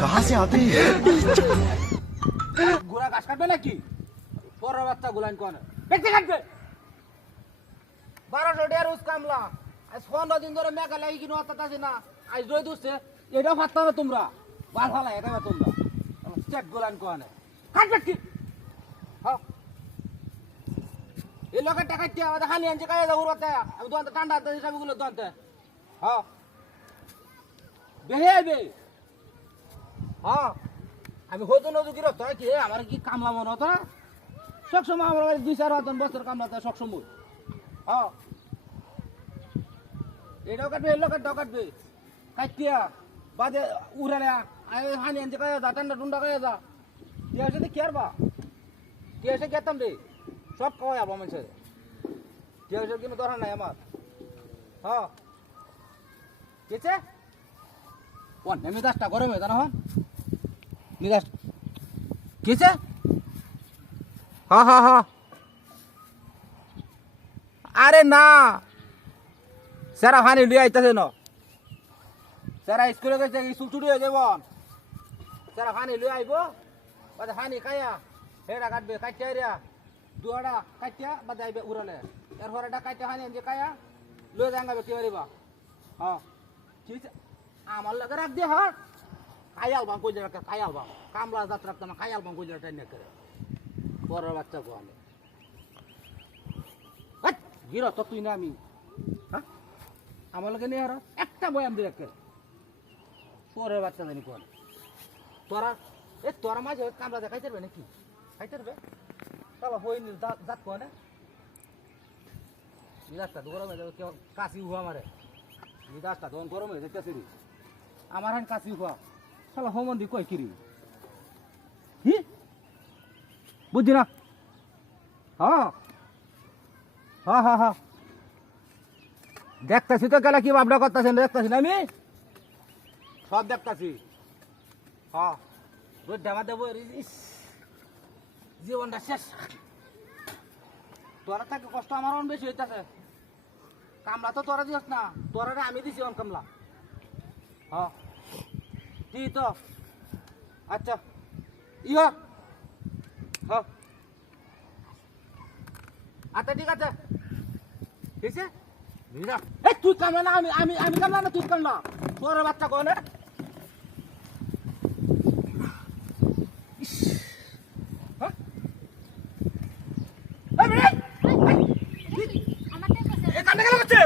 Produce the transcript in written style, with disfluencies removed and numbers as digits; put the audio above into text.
कहाँ से आते हैं? गुरा घास काटবে নাকি? পরের বাচ্চা গুলান কোন? দেখতে কাটবে। 1200 টাকার উস কামলা। আজ 15 দিন ধরে মেঘা লাগি কিনো আতাতাছে না। আজ রই দুসছে। এটাও ফাত্তা না তোমরা। বাল ফালা এটা তোমরা। চেক গুলান কোন? কাটবে কি? হ্যাঁ। এই লোকের টাকা কি আমাদের খালি আনছে কাজে যাবো রাতে। আমি দোকানতে ঠান্ডা হাতে হিসাবে গুলো দোকানতে। হ্যাঁ। বেহে আইবে। হ্যাঁ। আমি হতো না তো গিরফ তোরা কি আমার কি কামলা মনে হতো না সবসময় আমার বাড়ি 2-4 বছর কামলাতে সবসময় হ্যাঁ এটাও কাটবে এলো কাটবে কাটিয়া বাদে উড়ালে হানি আনছে কাজে যা ঠান্ডা টুন্ডা কাজে যা তুই এসে কি আর বা তুই এসে গেতাম রে সব খাওয়াই আবার মানুষের তুই এসে কিন্তু দরকার নাই আমার হ্যাঁ কেছে কোন মেজাজটা গরম হয়ে জানো হন মেজাজ কেছে হ্যাঁ হ্যাঁ হ্যাঁ আরে না স্যারা হানি লিয়ে আইতাছে না স্যারা স্কুলে গেছে স্কুল ছুটি হয়ে যাব স্যারা হানি লিয়ে আইব বাদে হানি খাইয়া হেডা কাটবে কাটিয়া রিয়া দুয়াটা কাটিয়া বাদে আইবে উড়ালে এর হরেটা কাটিয়া হানি যে খাইয়া লয়ে যাঙ্গাবে কি পারিবা হ্যাঁ ঠিক আমার লাগে রাখ দিয়ে হ্যাঁ খাইয়াল বাং কই জায়গা খাইয়াল বাং কামলা জাত রাখতাম না খাইয়াল বাং কই জায়গা টাইনে করে পরের বাচ্চা গো আমি গির তো তুই না আমি হ্যাঁ আমার লাগে নিয়ে আর একটা বয়াম দিয়ে রাখে পরের বাচ্চা জানি কোন তোরা তোরা মাঝে কামলা দেখাইতে পারবে নাকি খাইতে পারবে তাহলে হইনি জাত কোনে মিলাসটা গরম হয়ে যাবে কেউ কাশি হুয়া মারে মিলাসটা তখন গরম হয়ে যাচ্ছে আমার হান কাশি হুয়া শালা হোমন্দি কই কিরি হি বুঝছি না হ্যাঁ হ্যাঁ হ্যাঁ হ্যাঁ দেখতেছি তো গেলে কি ভাবনা করতেছেন দেখতেছি না আমি সব দেখতেছি হ্যাঁ রোদ ডাবা দেবো জীবনটা শেষ তোরা থাকে কষ্ট আমার অন বেশি হইতেছে কামলা তো তোরা দিস না তোরা আমি দিছি অন কামলা হ্যাঁ ঠিক তো আচ্ছা ইহ হ্যাঁ আচ্ছা ঠিক আছে ঠিক আছে এই তুই কামলা না আমি কামলা না তুই কামলা তোর বাচ্চা কোনে হ্যাঁ এই কামলা কেন করছে